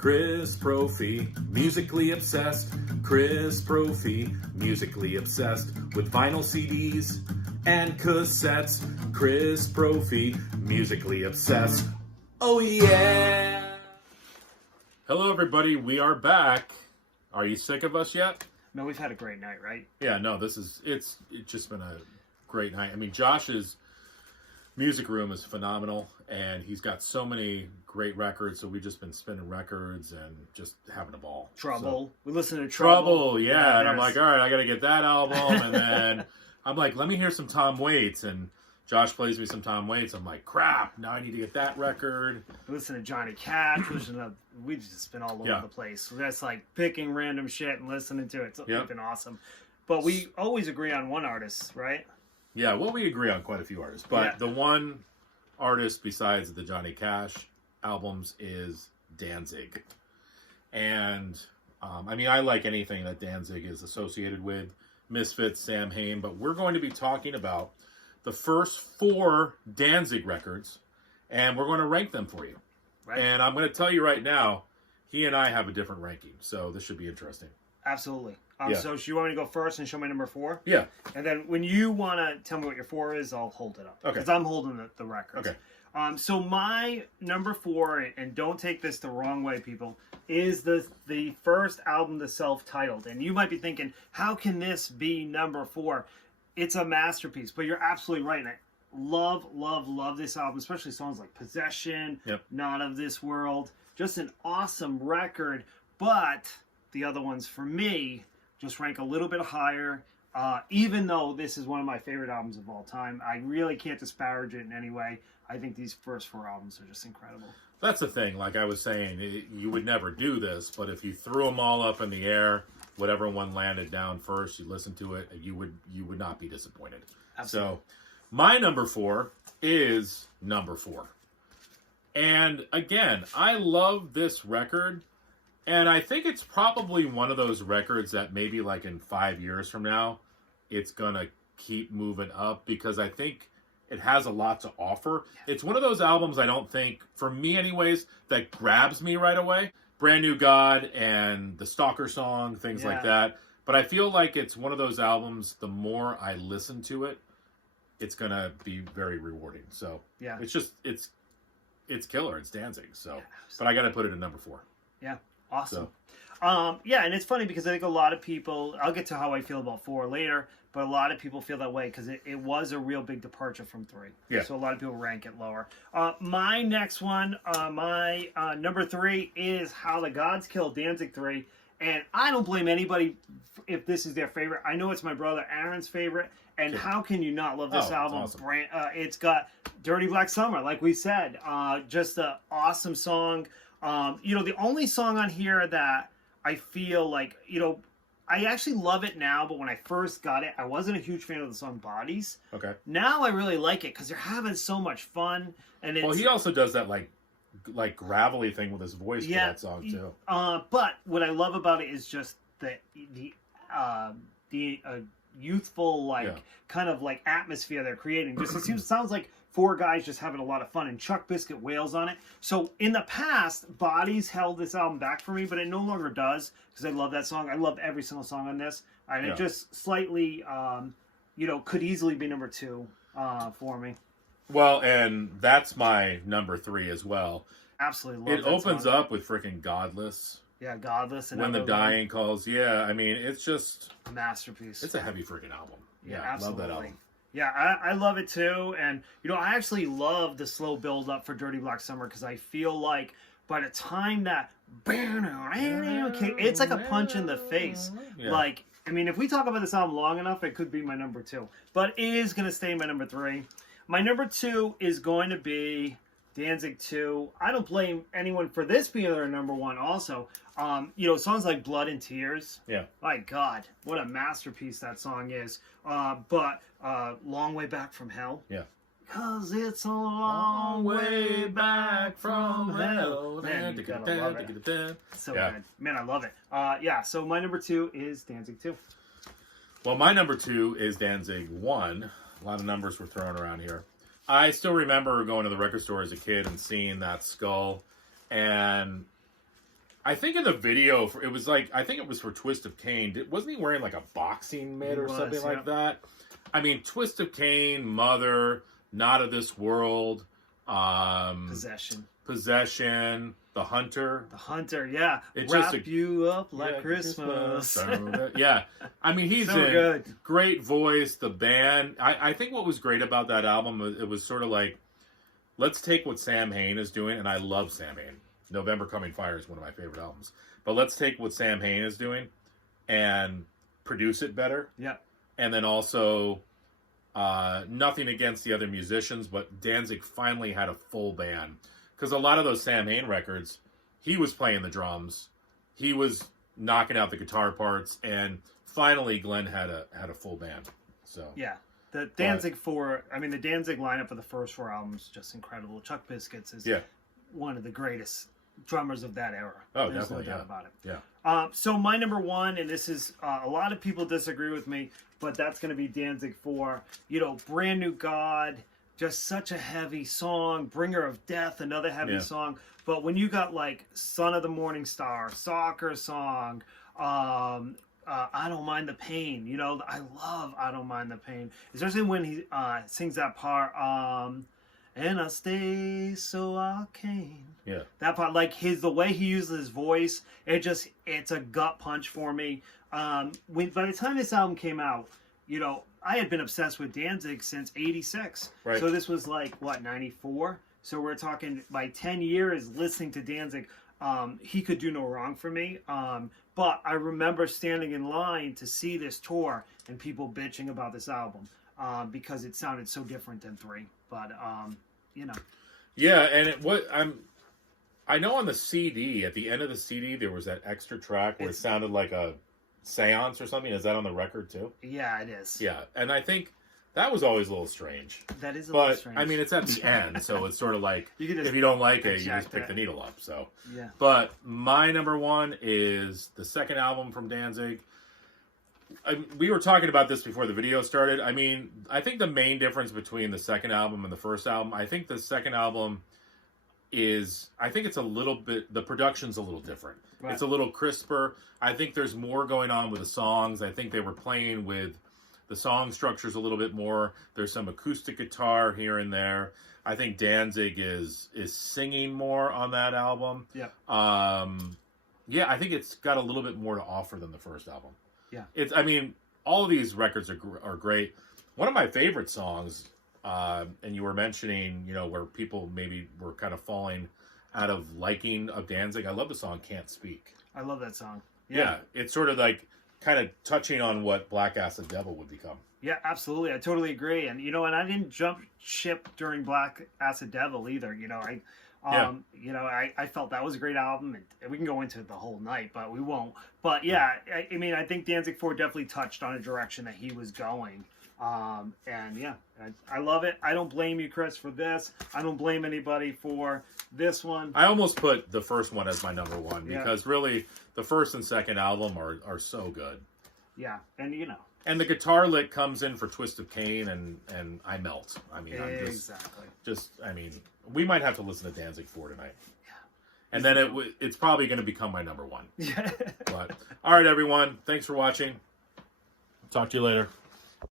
Chris Prophy, musically obsessed. Chris Prophy, musically obsessed with vinyl CDs and cassettes. Chris Prophy, musically obsessed. Oh yeah! Hello everybody, we are back. Are you sick of us yet? No, we've had a great night, right? Yeah, no, it's just been a great night. I mean, Josh's music room is phenomenal, and he's got so many great records, so we've just been spinning records and just having a ball. Trouble. So, we listen to Trouble. Yeah, and I'm like, all right, I got to get that album, and then I'm like, let me hear some Tom Waits, and Josh plays me some Tom Waits. I'm like, crap, now I need to get that record. We listen to Johnny Cash. We've just been all over the place. So that's like picking random shit and listening to it. It's been awesome. But we always agree on one artist, right? Yeah, well, we agree on quite a few artists. But the one artist besides the Johnny Cash albums is Danzig. And, I mean, I like anything that Danzig is associated with. Misfits, Sam Hain. But we're going to be talking about the first 4 Danzig records, and we're going to rank them for you. Right. And I'm going to tell you right now, he and I have a different ranking, so this should be interesting. Absolutely. So you want me to go first and show my number 4? Yeah. And then when you want to tell me what your 4 is, I'll hold it up. Okay. Because I'm holding the records. Okay. So my number 4, and don't take this the wrong way, people, is the first album, the self-titled. And you might be thinking, how can this be number 4? It's a masterpiece, but you're absolutely right. And I love this album, especially songs like Possession, Not of This World. Just an awesome record, but the other ones, for me, just rank a little bit higher. Even though this is one of my favorite albums of all time, I really can't disparage it in any way. I think these first 4 albums are just incredible. That's the thing. Like I was saying, you would never do this, but if you threw them all up in the air, whatever one landed down first, you listen to it, you would not be disappointed. Absolutely. So my number 4 is number 4. And again, I love this record. And I think it's probably one of those records that maybe like in 5 years from now, it's going to keep moving up because I think it has a lot to offer. It's one of those albums I don't think, for me anyways, that grabs me right away. Brand New God and the Stalker song, things like that. But I feel like it's one of those albums, the more I listen to it, it's going to be very rewarding. So it's just, it's killer. It's Danzig. So, but I got to put it in number 4. Yeah. Awesome. So. And it's funny because I think a lot of people, I'll get to how I feel about 4 later, but a lot of people feel that way because it was a real big departure from 3. Yeah. So a lot of people rank it lower. My next one, my number 3 is How the Gods Killed Danzig 3. And I don't blame anybody if this is their favorite. I know it's my brother Aaron's favorite. And how can you not love this album? Awesome. It's got Dirty Black Summer, like we said. Just an awesome song. The only song on here that I feel like, I actually love it now, but when I first got it, I wasn't a huge fan of the song Bodies. Okay. Now I really like it because they're having so much fun. And he also does that like gravelly thing with his voice for that song too. But what I love about it is just the youthful kind of like atmosphere they're creating. Just it sounds like 4 guys just having a lot of fun, and Chuck Biscuit wails on it. So in the past, Bodies held this album back for me, but it no longer does because I love that song. I love every single song on this, and it just slightly, could easily be number 2 for me. Well, and that's my number 3 as well. Absolutely love it. It opens up with freaking Godless. Yeah, Godless. And When the Dying Calls. Yeah, I mean, it's just a masterpiece. It's a heavy freaking album. Yeah, absolutely. Love that album. Yeah, I love it too. And, I actually love the slow build up for Dirty Black Summer because I feel like by the time that it's like a punch in the face. Yeah. Like, I mean, if we talk about this album long enough, it could be my number 2. But it is going to stay my number 3. My number 2 is going to be Danzig 2. I don't blame anyone for this being their number 1 also. Songs like Blood and Tears. Yeah. My God, what a masterpiece that song is. But Long Way Back from Hell. Yeah. 'Cause it's a long way back from hell. Man, you gotta love it. So good. Man, I love it. So my number 2 is Danzig 2. Well, my number 2 is Danzig 1. A lot of numbers were thrown around here. I still remember going to the record store as a kid and seeing that skull. And I think in the video, it was like, I think it was for Twist of Cain. Wasn't he wearing like a boxing mitt or something like that? I mean, Twist of Cain, Mother, Not of This World, Possession, The Hunter. The Hunter, yeah. It's Wrap just you up like Christmas. Yeah. I mean, he's so in good. Great voice, the band. I think what was great about that album, it was sort of like, let's take what Sam Hain is doing, and I love Sam Hain. November Coming Fire is one of my favorite albums. But let's take what Sam Hain is doing and produce it better. Yeah. And then also, nothing against the other musicians, but Danzig finally had a full band. Because a lot of those Sam Hain records, he was playing the drums. He was knocking out the guitar parts. And finally, Glenn had a full band. So yeah. The Danzig the Danzig lineup of the first 4 albums is just incredible. Chuck Biscuits is one of the greatest drummers of that era. Oh, There's definitely, no doubt about it. Yeah. So my number 1, and this is a lot of people disagree with me, but that's going to be Danzig 4. Brand New God, just such a heavy song. Bringer of Death, another heavy song. But when you got like Son of the Morning Star, Soccer Song, I Don't Mind the Pain. I love I Don't Mind the Pain, especially when he sings that part. And I stay so arcane. Yeah. That part, like the way he uses his voice, it's a gut punch for me. By the time this album came out, I had been obsessed with Danzig since '86. Right. So this was like, 94? So we're talking like 10 years listening to Danzig. He could do no wrong for me. But I remember standing in line to see this tour and people bitching about this album because it sounded so different than 3. But Yeah, and I know on the CD, at the end of the CD, there was that extra track where it sounded like a seance or something. Is that on the record too? Yeah, it is. Yeah, and I think that was always a little strange. That is a little strange. But, I mean, it's at the end, so it's sort of like, if you don't like it, you just pick the needle up. So, yeah. But my number 1 is the second album from Danzig. We were talking about this before the video started. I mean, I think the main difference between the second album and the first album, I think the second album it's a little bit, the production's a little different. Right. It's a little crisper. I think there's more going on with the songs. I think they were playing with the song structures a little bit more. There's some acoustic guitar here and there. I think Danzig is singing more on that album. Yeah. I think it's got a little bit more to offer than the first album. Yeah. All of these records are great. One of my favorite songs, and you were mentioning, where people maybe were kind of falling out of liking of Danzig. I love the song Can't Speak. I love that song. Yeah. It's sort of like kind of touching on what Black Acid Devil would become. Yeah, absolutely. I totally agree. And, and I didn't jump ship during Black Acid Devil either. I felt that was a great album, and we can go into it the whole night, but we won't. But yeah, I think Danzig 4 definitely touched on a direction that he was going. And yeah, I love it. I don't blame you, Chris, for this. I don't blame anybody for this one. I almost put the first one as my number 1 because really the first and second album are so good. Yeah, and And the guitar lick comes in for Twist of Cain, and I melt. I mean, exactly. We might have to listen to Danzig 4 tonight. Yeah. And then it's probably going to become my number 1. Yeah. But all right, everyone. Thanks for watching. Talk to you later.